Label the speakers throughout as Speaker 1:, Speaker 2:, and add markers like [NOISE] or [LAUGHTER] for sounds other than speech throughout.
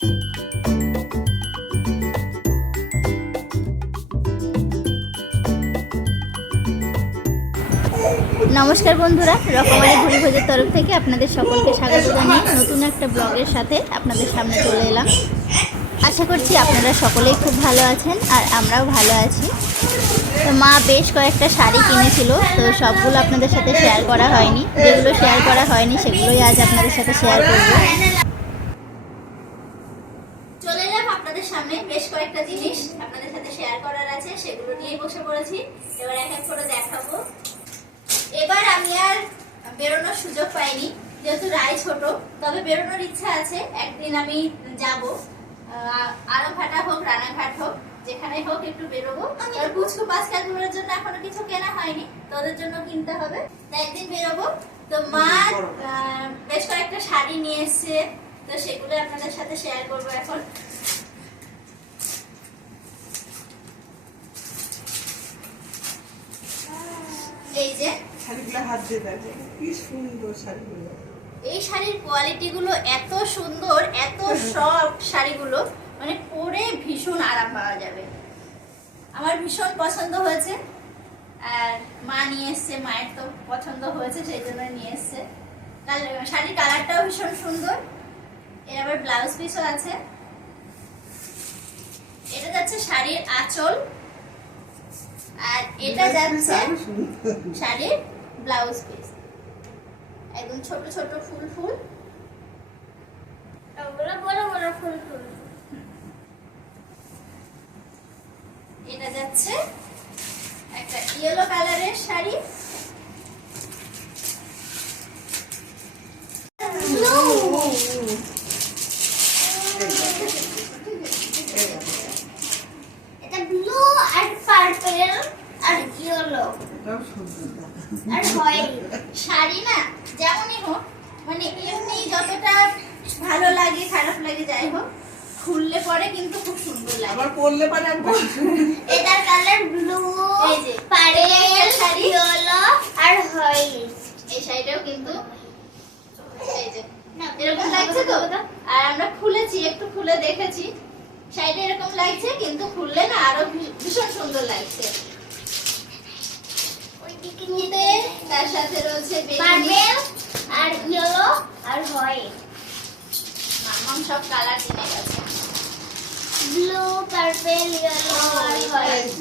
Speaker 1: নমস্কার বন্ধুরা, রকমারি ঘুরি ভোজের তরফ থেকে আপনাদের সকলকে স্বাগত জানিয়ে নতুন একটা ব্লগের সাথে আপনাদের সামনে চলে এলাম। আশা করছি আপনারা সকলেই খুব ভালো আছেন আর আমরাও ভালো আছি। তো মা বেশ কয়েকটা শাড়ি কিনেছিল, তো সবগুলো আপনাদের সাথে শেয়ার করা হয়নি। যেগুলো শেয়ার করা হয়নি, সেগুলোই আজ আপনাদের সাথে শেয়ার করব চলে এলাম আপনাদের সামনে বেশ কয়েকটা জিনিস আপনাদের সাথে শেয়ার করার আছে সেগুলো নিয়েই বসে পড়েছি। এবার এক এক করে দেখাবো। এবার আমি আর বেরোনোর সুযোগ পাইনি যেহেতু রায় ছোট তবে বেরোনোর ইচ্ছা আছে। একদিন আমি যাব। আরও ঘাটা হোক রানাঘাট হোক যেখানে হোক একটু বেরোবো। এবার পুচকু পাঁচ কাজগুলোর জন্য এখনও কিছু কেনা হয়নি তোদের জন্য কিনতে হবে। তো একদিন বেরোবো। তো মা বেশ কয়েকটা শাড়ি নিয়ে এসছে তো সেগুলো আপনাদের সাথে শেয়ার করব এখন এই যে
Speaker 2: শাড়িগুলো হাত দিয়ে দেখো কি সুন্দর শাড়িগুলো।
Speaker 1: এই শাড়ির কোয়ালিটিগুলো এত সুন্দর এত সফট শাড়িগুলো মানে পরে ভীষণ আরাম পাওয়া যাবে। আমার ভীষণ পছন্দ হয়েছে। আর মা নিয়ে এসছে মায়ের তো পছন্দ হয়েছে সেই জন্য নিয়ে এসছে। শাড়ির কালারটাও ভীষণ সুন্দর। এর আবার ব্লাউজ পিসও আছে। এটা যাচ্ছে শাড়ির আঁচল। আর এটা যাচ্ছে শাড়ির ব্লাউজ পিস একদম ছোট ছোট ফুল ফুল।
Speaker 3: ওগুলো বড় বড় ফুল ফুল।
Speaker 1: এটা যাচ্ছে একটা ইয়েলো কালারের শাড়ি
Speaker 3: এটা ব্লু আর পার্পল আর ইয়েলো
Speaker 2: এটাও সুন্দর
Speaker 3: আর হোয়াইট
Speaker 1: শাড়ি না যেমনই হোক মানে এমনি যতটা ভালো লাগে খারাপ লাগে যাই হোক খুললে পরে কিন্তু খুব সুন্দর লাগে
Speaker 2: আবার পরলে পরে একদম [LAUGHS]
Speaker 3: এটার কালার ব্লু
Speaker 1: এই যে,
Speaker 3: পার্পল
Speaker 1: এই শাড়ি।
Speaker 3: ইয়েলো আর হোয়াইট।
Speaker 1: এই শাড়িটাও কিন্তু এই যে এরকম লাগছে তো? আর আমরা খুলেছি একটু খুলে দেখেছি। শাড়িটা এরকম লাগছে কিন্তু খুললে না আরও ভীষণ সুন্দর লাগছে। তার সাথে রয়েছে
Speaker 3: আর ইয়েলো আর হোয়াইট।
Speaker 1: মামাম সব কালার কিনে গেছে।
Speaker 3: ব্লু পার্পল ইয়েলো আর হোয়াইট।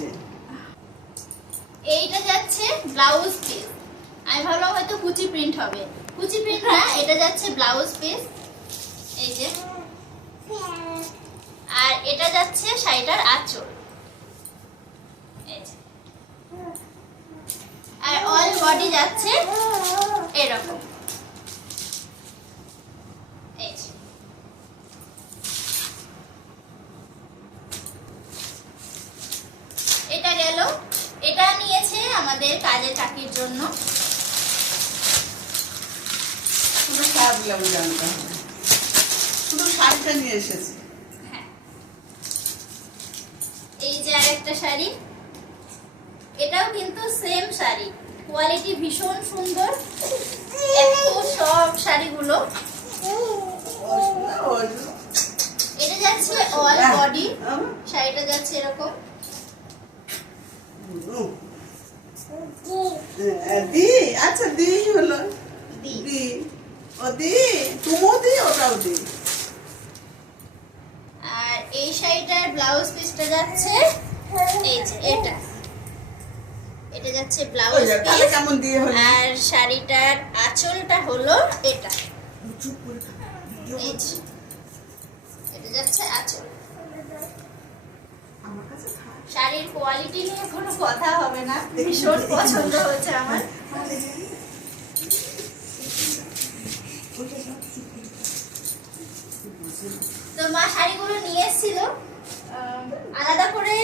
Speaker 1: এইটা যাচ্ছে ব্লাউজ পিস আমি ভাবলাম হয়তো কুচি প্রিন্ট হবে। কুচি প্রিন্ট না [LAUGHS] এটা যাচ্ছে ব্লাউজ পিস এই যে। আর এটা যাচ্ছে শাড়িটার আঁচল। আর অল বডি যাচ্ছে এরকম এই যে। এটা গেল এটা নিয়েছে আমাদের কাজের কাকির জন্য
Speaker 2: শুধু শাড়ি শুধু শাড়িটা নিয়ে এসেছি।
Speaker 1: হ্যাঁ। এই যে আরেকটা শাড়ি এটাও কিন্তু সেম শাড়ি। কোয়ালিটি ভীষণ সুন্দর। এত সব শাড়িগুলো। এটা যাচ্ছে অল বডি শাড়িটা যাচ্ছে এরকম।
Speaker 2: দি আচ্ছা দি হলো।
Speaker 1: দি।
Speaker 2: ও দি তুমিও দি ওটাও দি।
Speaker 1: আর এই শাড়িটার ব্লাউজ পিসটা যাচ্ছে এই যে এটা। এটা যাচ্ছে ব্লাউজ পিস
Speaker 2: কেমন দিয়ে হলো?
Speaker 1: আর শাড়িটার আঁচলটা হলো এটা। এটা যাচ্ছে আঁচল। শাড়ির কোয়ালিটি নিয়ে কোনো কথা হবে না। ভীষণ পছন্দ হয়েছে আমার। তো মা শাড়িগুলো নিয়ে এসেছিল। আলাদা করে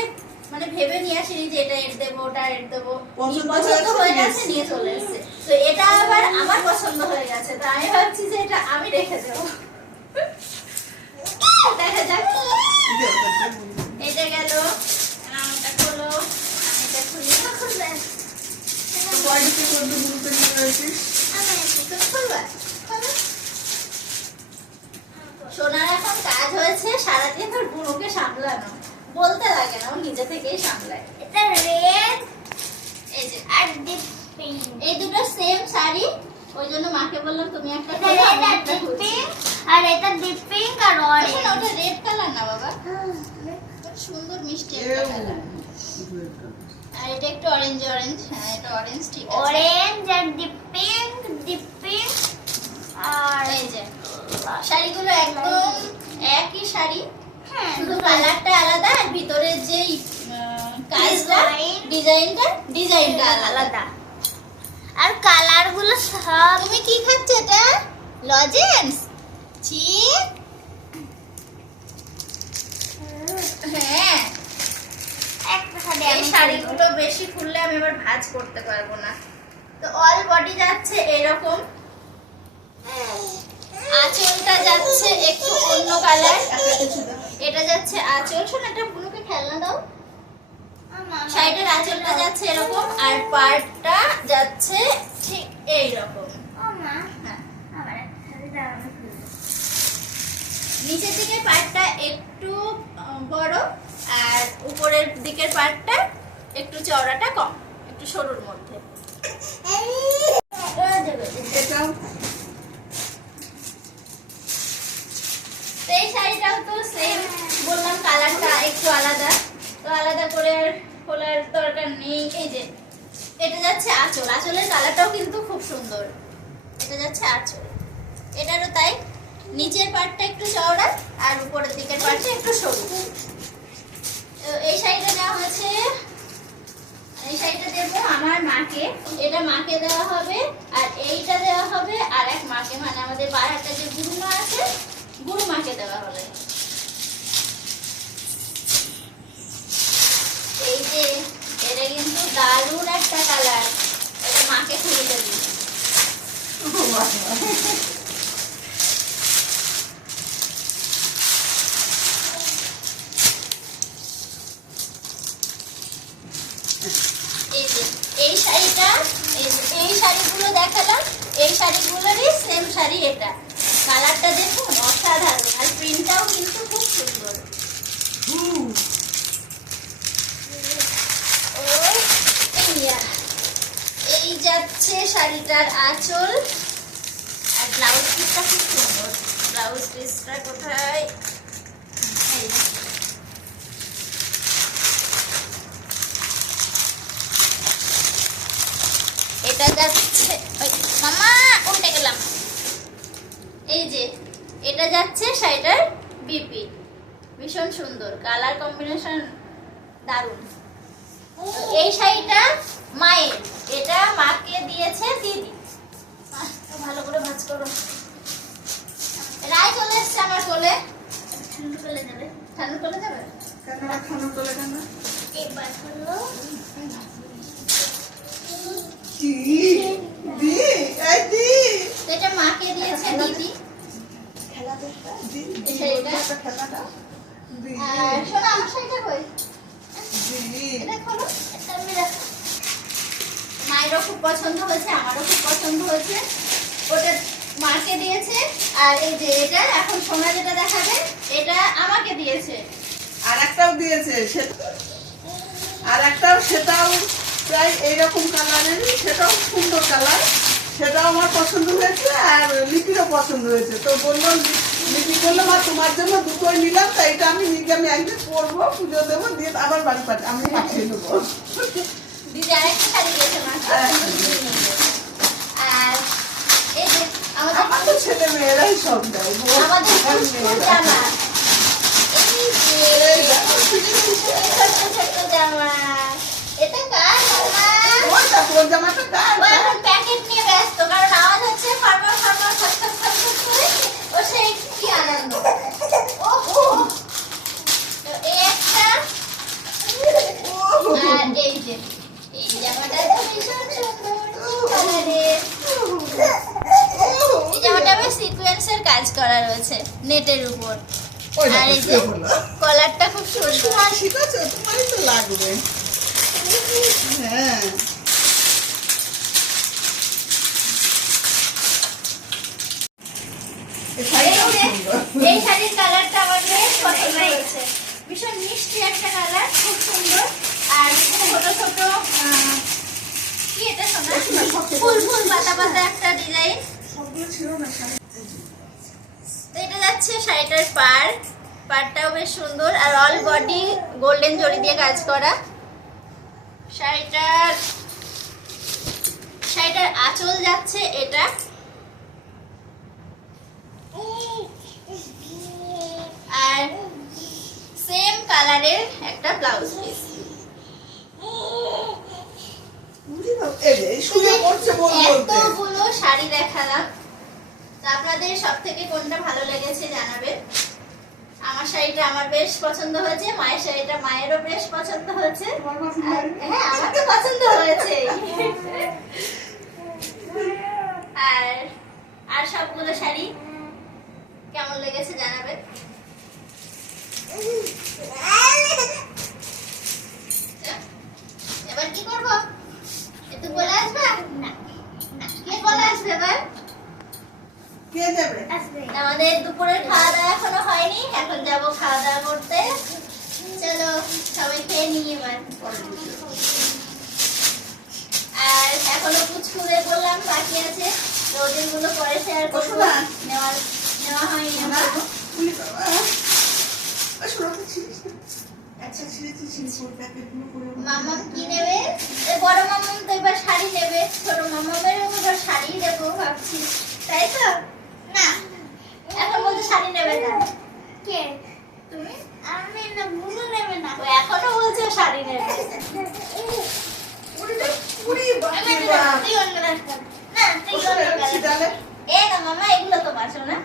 Speaker 1: মানে ভেবে নিয়ে আসিনি যে এটা এর দেবো ওটা এর দেবো।
Speaker 2: পছন্দ
Speaker 1: হয়ে গেছে নিয়ে চলে এসেছে। তো এটা আবার আমার পছন্দ হয়ে গেছে তো আমি ভাবছি যে এটা আমি রেখে দেবো। দেখা যাক। এটা গেল আমারটা খোলো এটা খুলি। খুলবে
Speaker 2: বাড়িতে কত গুরুত্ব নিয়ে রয়েছিস
Speaker 1: আমি এটা খুলবে। খোলো। সোনার এখন কাজ হয়েছে সারাদিন তোর বুড়োকে সামলানো। বলতে লাগে না ও নিজে থেকেই সামলায়।
Speaker 3: এটা রেড
Speaker 1: এই যে
Speaker 3: আর ডিপ পিঙ্ক
Speaker 1: এই দুটো সেম শাড়ি ওই জন্য মাকে বললাম তুমি একটা
Speaker 3: এটা রেড
Speaker 1: আমি
Speaker 3: আর
Speaker 1: একটা
Speaker 3: ডিপ আর এটা ডিপ পিঙ্ক আর অরেঞ্জ
Speaker 1: ওটা রেড কালার না বাবা। খুব সুন্দর মিষ্টি একটা কালার আর এটা একটু অরেঞ্জ অরেঞ্জ হ্যাঁ এটা অরেঞ্জ ঠিক আছে।
Speaker 3: অরেঞ্জ আর ডিপ পিঙ্ক ডিপ পিঙ্ক আর
Speaker 1: এই যে শাড়িগুলো একদম একই শাড়ি।
Speaker 3: হ্যাঁ।
Speaker 1: শুধু কালারটা আলাদা আর ভিতরের যে কাজটা ডিজাইনটা ডিজাইনটা আলাদা।
Speaker 3: আলাদা। আর কালারগুলো সব
Speaker 1: তুমি কি খাচ্ছ এটা? লজেন্স ছি। হ্যাঁ। এই শাড়িগুলো বেশি খুললে আমি এবার ভাঁজ করতে পারব না। তো অল বডি যাচ্ছে এরকম। আঁচলটা যাচ্ছে একটু অন্য কালার। এটা যাচ্ছে আঁচল। শোন একটা বুনুকে খেলনা দাও। সাইডের আঁচলটা যাচ্ছে এরকম আর পার্টটা যাচ্ছে ঠিক এইরকম। নিচের দিকের পার্টটা একটু বড় আর উপরের দিকের পার্টটা একটু চওড়াটা কম একটু সরুর মধ্যে
Speaker 2: এটাও
Speaker 1: তো এই শাড়িটাও তো সেম বললাম কালারটা একটু আলাদা। তো আলাদা করে আর খোলার দরকার নেই। এই যে, এটা যাচ্ছে আঁচল। আঁচলের কালারটাও কিন্তু খুব সুন্দর। এটা যাচ্ছে আঁচল। এটারও তাই নিচের পার্টটা একটু চওড়া আর উপরের দিকের পার্টটা একটু সরু। এই শাড়িটা নেওয়া হয়েছে এই শাড়িটা দেবো আমার মাকে। এটা মাকে দেওয়া হবে, আর এইটা দেওয়া হবে, আর এক মাকে। মানে আমাদের বাড়াটা যে গুরুমা আছে, গুরুমাকে দেওয়া হবে এই যে এটা কিন্তু দারুণ একটা কালার এটা মাকে খুলে দেবি। এই শাড়িটা এই শাড়িগুলো দেখালাম এই শাড়িগুলোরই সেম শাড়ি এটা। কালারটা দেখুন অসাধারণ আর প্রিন্টটাও কিন্তু খুব সুন্দর। ওই এই যাচ্ছে শাড়িটার আঁচল। আর ব্লাউজ পিসটা খুব সুন্দর। ব্লাউজ পিসটা কোথায়? এটা যাচ্ছে মামা, উল্টে গেলাম। এই যে, এটা যাচ্ছে শাড়িটার বিপি ভীষণ সুন্দর কালার কম্বিনেশন দারুণ। এই শাড়িটা মায়ের। এটা মাকে দিয়েছে দিদি। ভালো করে ভাজ করো। রায় চলে এসছে আমার কোলে। ঠান্ডু কোলে যাবে। ঠান্ডু কোলে যাবে?
Speaker 2: রাখানো করে কেন?
Speaker 1: এবার হলো এটা মাকে দিয়েছে দিদি। শোনো আমার শাড়িটা কই? এটা খোলো এটা আমি রাখো মায়েরও খুব পছন্দ হয়েছে, আমারও খুব পছন্দ হয়েছে। ওটা মাকে দিয়েছে, আর এই যে এটা, এখন সোনা যেটা দেখাবে, এটা আমাকে দিয়েছে।
Speaker 2: আর একটাও দিয়েছে আর একটাও, সেটাও প্রায় এইরকম কালারেরই সেটাও সুন্দর কালার। সেটাও আমার পছন্দ হয়েছে, আর লিপিরও পছন্দ হয়েছে। তো বলল, লিপি বলল, মা, তোমার জন্য দুটোই নিলাম তাই এটা আমি নিজে আমি একদিন পরবো, পুজো দেবো, দিয়ে আবার বাড়ি পাঠিয়ে আমি পাঠিয়ে দেবো
Speaker 1: দিদি আরেকটা শাড়ি দিয়েছে আর এই যে আমাদের
Speaker 2: ছেলে মেয়েরাই সব দেয়
Speaker 1: আমাদের জামা জামা এটা কার
Speaker 2: জামাটা কার
Speaker 1: প্যাকেট নিয়ে ব্যস্ত কারণ আওয়াজ হচ্ছে ফারফার ফারফার করে ও সেই কি আনন্দ করা রয়েছে নেটের উপর। আর এই যে কলারটা খুব সুন্দর।
Speaker 2: ঠিক আছে তোমারই তো লাগবে। শাড়ির কালারটা আমার
Speaker 1: ভীষণ মিষ্টি একটা কালার খুব
Speaker 2: সুন্দর।
Speaker 1: আর ছোট ছোট ফুল ফুল পাতা পাতা একটা ডিজাইন
Speaker 2: সবগুলো ছিল না
Speaker 1: যাচ্ছে শাড়িটার পার পারটাও বেশ সুন্দর আর অল বডি গোল্ডেন জড়ি দিয়ে কাজ করা। শাড়িটার শাড়িটার আঁচল যাচ্ছে এটা। আর সেম কালারের একটা ব্লাউজ পিস এতগুলো শাড়ি দেখালাম। তো আপনাদের সব থেকে কোনটা ভালো লেগেছে জানাবেন আমার শাড়িটা আমার বেশ পছন্দ হয়েছে মায়ের শাড়িটা মায়েরও বেশ পছন্দ হয়েছে। হ্যাঁ আমার তো পছন্দ হয়েছে। আর আর সবগুলো শাড়ি কেমন লেগেছে জানাবেন এবার কি করব? একটু বলে আসবে? না কে বলে আসবে এবার
Speaker 2: কে যাবে।
Speaker 1: আমাদের দুপুরের খাওয়া দাওয়া এখনও হয়নি এখন যাব খাওয়া দাওয়া করতে। চলো সবাই খেয়ে নিই এবার। আর এখনও কুচকুড়ে বললাম বাকি আছে। তো ওদেরগুলো পরে শেয়ার করব। নেওয়া নেওয়া হয়নি
Speaker 2: করে
Speaker 1: মাম্মাম কি নেবে? বড় মাম্মাম তো এবার শাড়ি নেবে ছোট মাম্মামের এবার শাড়ি দেবো ভাবছি। তাই তো? এখন বলতে শাড়ি নেবে না।
Speaker 3: কে?
Speaker 1: তুমি?
Speaker 3: আমি না বুঝে নেবে না।
Speaker 1: এখনও বলছে শাড়ি নেবে। এটা তুই অন্য না তুই অন্য এ না মামা এগুলো তোমার শোনা।